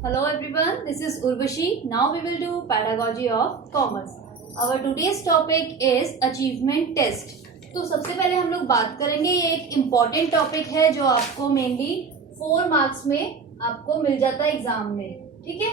Hello everyone, this is Urvashi. Now we will do pedagogy of commerce. Our today's topic is achievement test. तो सबसे पहले हम लोग बात करेंगे, ये एक इम्पॉर्टेंट टॉपिक है जो आपको मेनली 4 मार्क्स में आपको मिल जाता है एग्जाम में. ठीक है,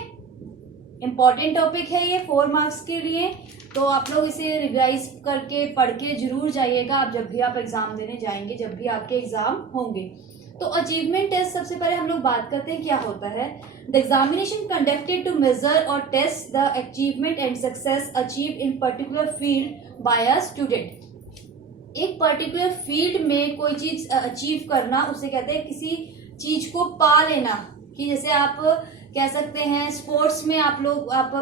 इम्पॉर्टेंट टॉपिक है ये 4 मार्क्स के लिए. तो आप लोग इसे रिवाइज करके पढ़ के जरूर जाइएगा आप जब भी आप एग्जाम देने जाएंगे, जब भी आपके एग्जाम होंगे. तो अचीवमेंट टेस्ट सबसे पहले हम लोग बात करते हैं क्या होता है. The examination conducted to measure और test the achievement and success achieve in particular field by a student. एक पर्टिकुलर फील्ड में कोई चीज अचीव करना, उसे कहते हैं किसी चीज को पा लेना. कि जैसे आप कह सकते हैं स्पोर्ट्स में आप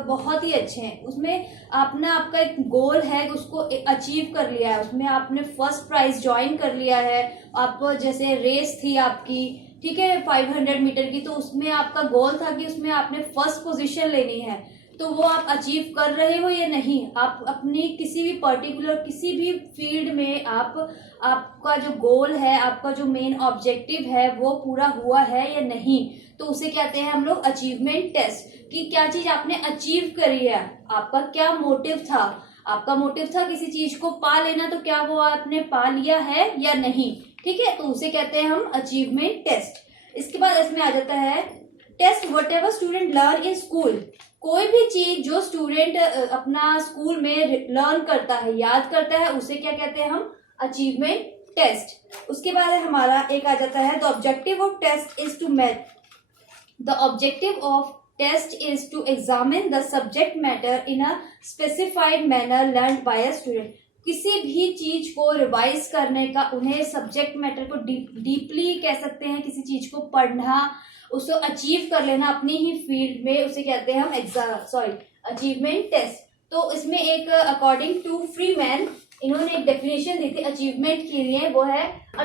बहुत ही अच्छे हैं, उसमें आपका एक गोल है, उसको अचीव कर लिया है, उसमें आपने फर्स्ट प्राइज ज्वाइन कर लिया है. आप जैसे रेस थी आपकी, ठीक है, 500 मीटर की, तो उसमें आपका गोल था कि उसमें आपने फर्स्ट पोजीशन लेनी है. तो वो आप अचीव कर रहे हो या नहीं, आप अपनी किसी भी पर्टिकुलर किसी भी फील्ड में आपका जो गोल है, आपका जो मेन ऑब्जेक्टिव है वो पूरा हुआ है या नहीं, तो उसे कहते हैं हम लोग अचीवमेंट टेस्ट. कि क्या चीज आपने अचीव करी है, आपका क्या मोटिव था. आपका मोटिव था किसी चीज को पा लेना, तो क्या वो आपने पा लिया है या नहीं. ठीक है, तो उसे कहते हैं हम अचीवमेंट टेस्ट. इसके बाद इसमें आ जाता है test whatever student learn in school. कोई भी चीज जो स्टूडेंट अपना स्कूल में लर्न करता है, याद करता है, उसे क्या कहते हैं हम अचीवमेंट टेस्ट. उसके बाद हमारा एक आ जाता है the objective of test is to met. The objective of test is to examine the subject matter in a specified manner learn by a student. किसी भी चीज को रिवाइज करने का, उन्हें सब्जेक्ट मैटर को डीपली कह सकते हैं, किसी चीज को पढ़ना, उसको अचीव कर लेना अपनी ही फील्ड में, उसे कहते हैं हम अचीवमेंट टेस्ट. तो इसमें एक अकॉर्डिंग टू फ्रीमैन इन्होंने एक डेफिनेशन दी थी अचीवमेंट के लिए, वो है a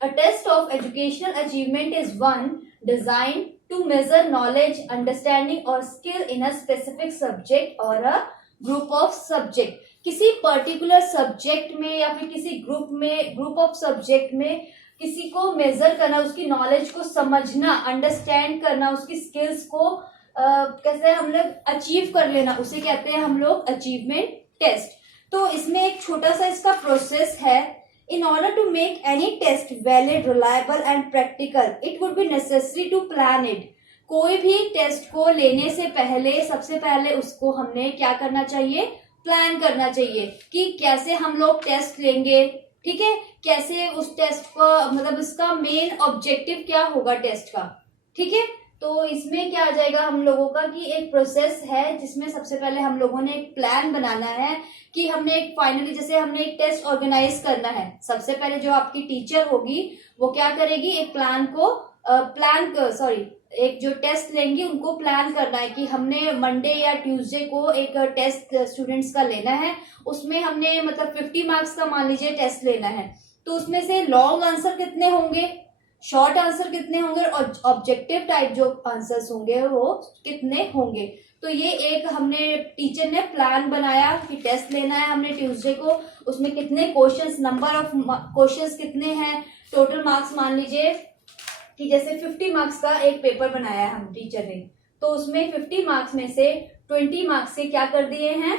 test of educational achievement is one design to measure knowledge, understanding और skill in a specific subject और अ ग्रुप ऑफ सब्जेक्ट. किसी पर्टिकुलर सब्जेक्ट में या फिर किसी ग्रुप ऑफ सब्जेक्ट में किसी को मेजर करना, उसकी नॉलेज को समझना, अंडरस्टैंड करना, उसकी स्किल्स को कैसे हम लोग अचीव कर लेना, उसे कहते हैं हम लोग अचीवमेंट टेस्ट. तो इसमें एक छोटा सा इसका प्रोसेस है. In order to make any test valid, reliable and practical it would be necessary to plan it. कोई भी टेस्ट को लेने से पहले सबसे पहले उसको हमने क्या करना चाहिए, प्लान करना चाहिए कि कैसे हम लोग टेस्ट लेंगे. ठीक है, कैसे उस टेस्ट को, मतलब इसका मेन ऑब्जेक्टिव क्या होगा टेस्ट का. ठीक है, तो इसमें क्या आ जाएगा हम लोगों का कि एक प्रोसेस है जिसमें सबसे पहले हम लोगों ने एक प्लान बनाना है कि हमने एक फाइनली जैसे हमने एक टेस्ट ऑर्गेनाइज करना है. सबसे पहले जो आपकी टीचर होगी वो क्या करेगी, एक एक जो टेस्ट लेंगी उनको प्लान करना है कि हमने मंडे या ट्यूसडे को एक टेस्ट स्टूडेंट्स का लेना है. उसमें हमने मतलब 50 मार्क्स का मान लीजिए टेस्ट लेना है. तो उसमें से लॉन्ग आंसर कितने होंगे, शॉर्ट आंसर कितने होंगे और ऑब्जेक्टिव टाइप जो आंसर्स होंगे वो कितने होंगे. तो ये एक हमने टीचर ने प्लान बनाया कि टेस्ट लेना है हमने ट्यूसडे को, उसमें कितने क्वेश्चंस, नंबर ऑफ क्वेश्चंस कितने हैं, टोटल मार्क्स मान लीजिए कि जैसे 50 मार्क्स का एक पेपर बनाया है हम टीचर ने, तो उसमें 50 मार्क्स में से 20 मार्क्स से क्या कर दिए हैं,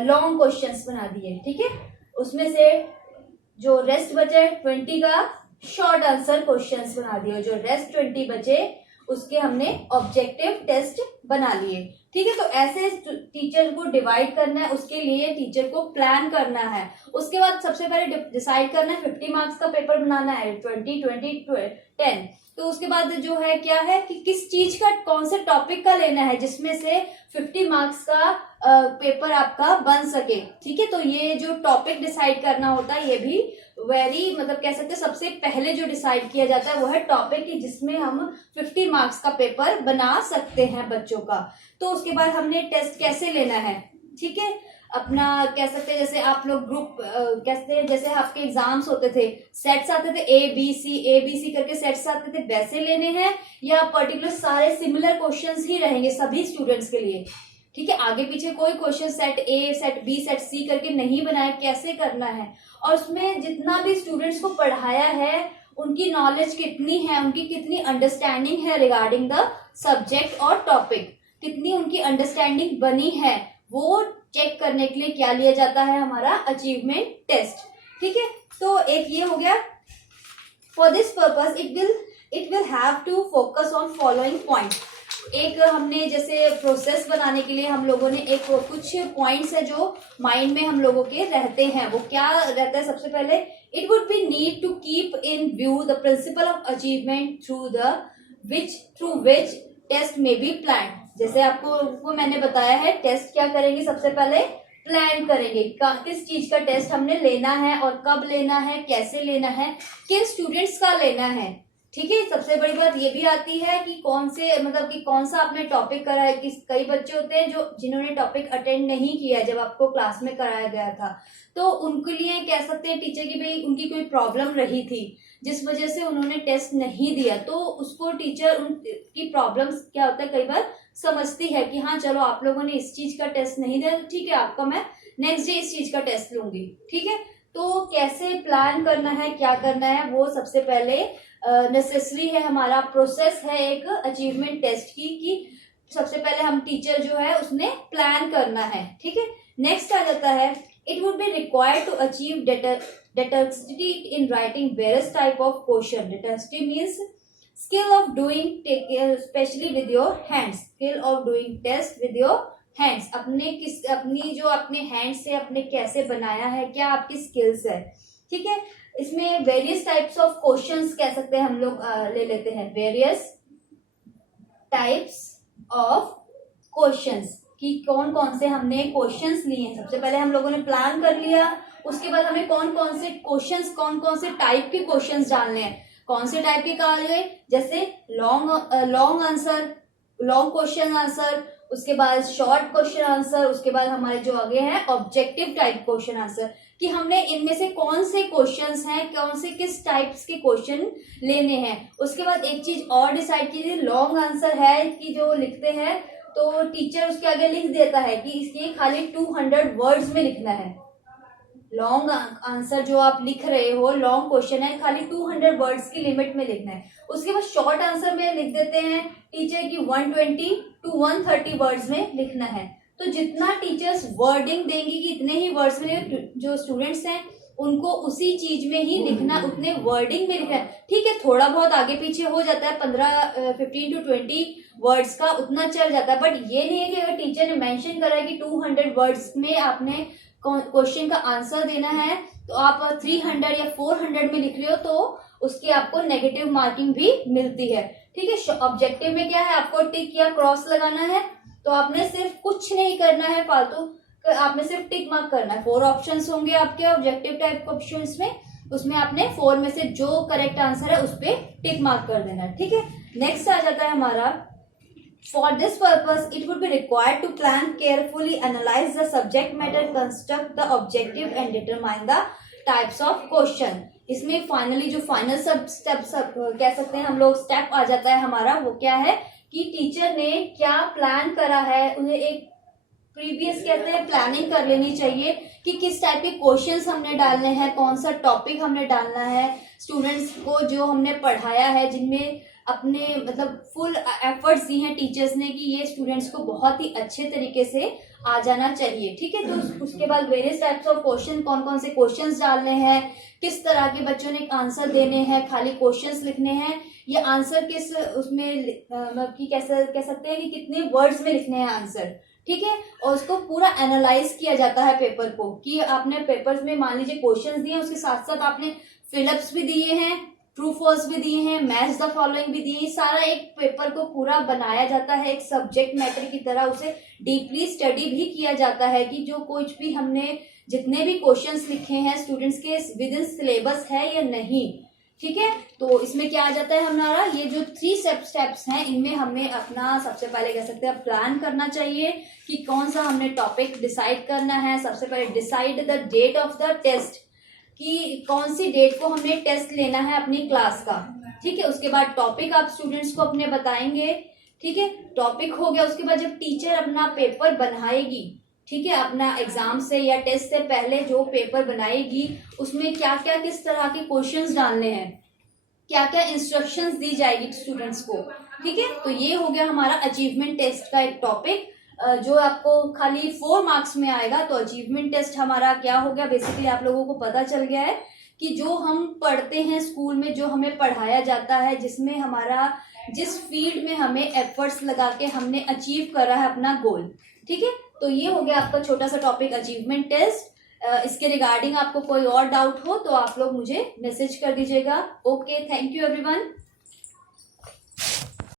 लॉन्ग क्वेश्चंस बना दिए. ठीक है, उसमें से जो रेस्ट बचे 20 का शॉर्ट आंसर क्वेश्चंस बना दिए, जो रेस्ट 20 बचे उसके हमने ऑब्जेक्टिव टेस्ट बना लिए. ठीक है, तो ऐसे टीचर को डिवाइड करना है, उसके लिए टीचर को प्लान करना है. उसके बाद सबसे पहले डिसाइड करना है 50 मार्क्स का पेपर बनाना है, 10. तो उसके बाद जो है क्या है कि किस चीज का, कौन से टॉपिक का लेना है जिसमें से 50 मार्क्स का पेपर आपका बन सके. ठीक है, तो ये जो टॉपिक डिसाइड करना होता है ये भी मतलब कह सकते हैं सबसे पहले जो डिसाइड किया जाता है वो है टॉपिक की जिसमें हम 50 मार्क्स का पेपर बना सकते हैं बच्चों का. तो उसके बाद हमने टेस्ट कैसे लेना है. ठीक है, अपना कह सकते हैं जैसे आप लोग ग्रुप कहते हैं, जैसे आपके एग्जाम्स होते थे, सेट्स आते थे ए बी सी करके सेट्स आते थे, वैसे लेने हैं या पर्टिकुलर सारे सिमिलर क्वेश्चंस ही रहेंगे सभी स्टूडेंट्स के लिए. ठीक है, आगे पीछे कोई question set A, set B, set C करके नहीं बनाया, कैसे करना है. और उसमें जितना भी स्टूडेंट्स को पढ़ाया है उनकी नॉलेज कितनी है, उनकी कितनी अंडरस्टैंडिंग है रिगार्डिंग द सब्जेक्ट और टॉपिक, कितनी उनकी अंडरस्टैंडिंग बनी है, वो चेक करने के लिए क्या लिया जाता है, हमारा अचीवमेंट टेस्ट। ठीक है, तो एक ये हो गया। For this purpose it will have to focus on following point. एक हमने जैसे प्रोसेस बनाने के लिए हम लोगों ने एक कुछ पॉइंट्स है जो माइंड में हम लोगों के रहते हैं, वो क्या रहता है, सबसे पहले it would be need to keep in view the principle of achievement through which test में बी प्लान। जैसे आपको मैंने बताया है, टेस्ट क्या करेंगे, सबसे पहले प्लान करेंगे किस चीज का टेस्ट हमने लेना है और कब लेना है, कैसे लेना है, किन स्टूडेंट्स का लेना है। ठीक है, सबसे बड़ी बात ये भी आती है कि कौन सा आपने टॉपिक करा है। कई बच्चे होते हैं जिन्होंने टॉपिक अटेंड नहीं किया जब आपको क्लास में कराया गया था, तो उनके लिए कह सकते हैं टीचर की भाई उनकी कोई प्रॉब्लम रही थी जिस वजह से उन्होंने टेस्ट नहीं दिया, तो उसको टीचर उनकी प्रॉब्लम्स क्या होता है कई बार समझती है कि हाँ चलो आप लोगों ने इस चीज का टेस्ट नहीं दिया, तो ठीक है आपका मैं नेक्स्ट डे इस चीज का टेस्ट लूंगी। ठीक है, तो कैसे प्लान करना है, क्या करना है, वो सबसे पहले नेसेसरी है, हमारा प्रोसेस है एक अचीवमेंट टेस्ट की, कि सबसे पहले हम टीचर जो है उसने प्लान करना है। ठीक है, नेक्स्ट आ जाता है it would be required to achieve dexterity in writing various type of question. Dexterity means skill of doing especially with your hands, skill of doing test with your hands, अपने hand से अपने कैसे बनाया है, क्या आपकी स्किल्स है। ठीक है, इसमें वेरियस टाइप्स ऑफ क्वेश्चंस कह सकते हैं हम लोग ले लेते हैं, वेरियस टाइप्स ऑफ क्वेश्चंस कि कौन कौन से हमने क्वेश्चंस लिए हैं। सबसे पहले हम लोगों ने प्लान कर लिया, उसके बाद हमें कौन कौन से क्वेश्चंस, कौन कौन से टाइप के क्वेश्चंस डालने हैं। कौन से टाइप के कहा गए, जैसे long answer, long question answer, उसके बाद शॉर्ट क्वेश्चन आंसर, उसके बाद हमारे जो आगे हैं ऑब्जेक्टिव टाइप क्वेश्चन आंसर, कि हमने इनमें से कौन से क्वेश्चंस हैं, कौन से किस टाइप्स के क्वेश्चन लेने हैं। उसके बाद एक चीज और डिसाइड कीजिए, लॉन्ग आंसर है कि जो लिखते हैं तो टीचर उसके आगे लिख देता है कि इसके खाली 200 वर्ड्स में लिखना है। लॉन्ग आंसर जो आप लिख रहे हो, लॉन्ग क्वेश्चन है, खाली 200 वर्ड्स की लिमिट में लिखना है। उसके बाद शॉर्ट आंसर में लिख देते हैं टीचर की 120 to 130 वर्ड्स में लिखना है। तो जितना टीचर्स वर्डिंग देंगी कि इतने ही वर्ड्स में जो स्टूडेंट्स हैं उनको उसी चीज में ही लिखना, उतने वर्डिंग में लिखना है। ठीक है, थोड़ा बहुत आगे पीछे हो जाता है, 15 to 20 वर्ड्स का उतना चल जाता है, बट ये नहीं है कि अगर टीचर ने मेंशन करा है कि 200 वर्ड्स में आपने क्वेश्चन का आंसर देना है तो आप 300 या 400 में लिख रहे हो तो उसकी आपको नेगेटिव मार्किंग भी मिलती है। ठीक है, ऑब्जेक्टिव में क्या है, आपको टिक या क्रॉस लगाना है, तो आपने सिर्फ कुछ नहीं करना है फालतू, आपने सिर्फ टिक मार्क करना है। 4 ऑप्शंस होंगे आपके ऑब्जेक्टिव टाइप ऑप्शंस में, उसमें आपने 4 में से जो करेक्ट आंसर है उस पर टिक मार्क कर देना है। ठीक है, नेक्स्ट आ जाता है हमारा, for this purpose it would be required to plan carefully, analyze the subject matter, construct the objective and determine the types of question। इसमें फाइनली जो फाइनल स्टेप कह सकते हैं हम लोग, स्टेप आ जाता है हमारा, वो क्या है कि टीचर ने क्या प्लान करा है, उन्हें एक प्रीवियस कहते हैं प्लानिंग कर लेनी चाहिए कि किस टाइप के क्वेश्चंस हमने डालने हैं, कौन सा टॉपिक हमने डालना है, स्टूडेंट्स को जो हमने पढ़ाया है, जिनमें अपने फुल एफर्ट्स दी हैं टीचर्स ने कि ये स्टूडेंट्स को बहुत ही अच्छे तरीके से आ जाना चाहिए। ठीक है, तो उसके बाद वेरियस टाइप्स ऑफ क्वेश्चन, कौन कौन से क्वेश्चंस डालने हैं, किस तरह के बच्चों ने आंसर देने हैं, खाली क्वेश्चंस लिखने हैं, ये आंसर किस उसमें कह सकते हैं कि कितने वर्ड्स में लिखने हैं आंसर। ठीक है, और उसको पूरा एनालाइज किया जाता है पेपर को, कि आपने पेपर्स में मान लीजिए क्वेश्चंस दिए, उसके साथ साथ आपने फिलअप्स भी दिए हैं, ट्रू फॉल्स भी दिए हैं, मैच द फॉलोइंग भी दिए हैं, सारा एक पेपर को पूरा बनाया जाता है एक सब्जेक्ट मैटर की तरह, उसे डीपली स्टडी भी किया जाता है कि जो कुछ भी हमने जितने भी क्वेश्चंस लिखे हैं स्टूडेंट्स के विद इन सिलेबस है या नहीं। ठीक है, तो इसमें क्या आ जाता है हमारा, ये जो 3 स्टेप्स हैं इनमें हमें अपना सबसे पहले कह सकते हैं प्लान करना चाहिए कि कौन सा हमने टॉपिक डिसाइड करना है। सबसे पहले decide the date of the test, कि कौन सी डेट को हमने टेस्ट लेना है अपनी क्लास का। ठीक है, उसके बाद टॉपिक आप स्टूडेंट्स को अपने बताएंगे। ठीक है, टॉपिक हो गया, उसके बाद जब टीचर अपना पेपर बनाएगी, ठीक है, अपना एग्जाम से या टेस्ट से पहले जो पेपर बनाएगी उसमें क्या क्या किस तरह के क्वेश्चंस डालने हैं, क्या क्या इंस्ट्रक्शंस दी जाएगी स्टूडेंट्स को, ठीक है, तो ये हो गया हमारा अचीवमेंट टेस्ट का एक टॉपिक जो आपको खाली 4 मार्क्स में आएगा। तो अचीवमेंट टेस्ट हमारा क्या हो गया, बेसिकली आप लोगों को पता चल गया है कि जो हम पढ़ते हैं स्कूल में, जो हमें पढ़ाया जाता है, जिसमें हमारा जिस फील्ड में हमें एफर्ट्स लगा के हमने अचीव करा है अपना गोल। ठीक है, तो ये हो गया आपका छोटा सा टॉपिक अचीवमेंट टेस्ट। इसके रिगार्डिंग आपको कोई और डाउट हो तो आप लोग मुझे मैसेज कर दीजिएगा। Okay, thank you everyone.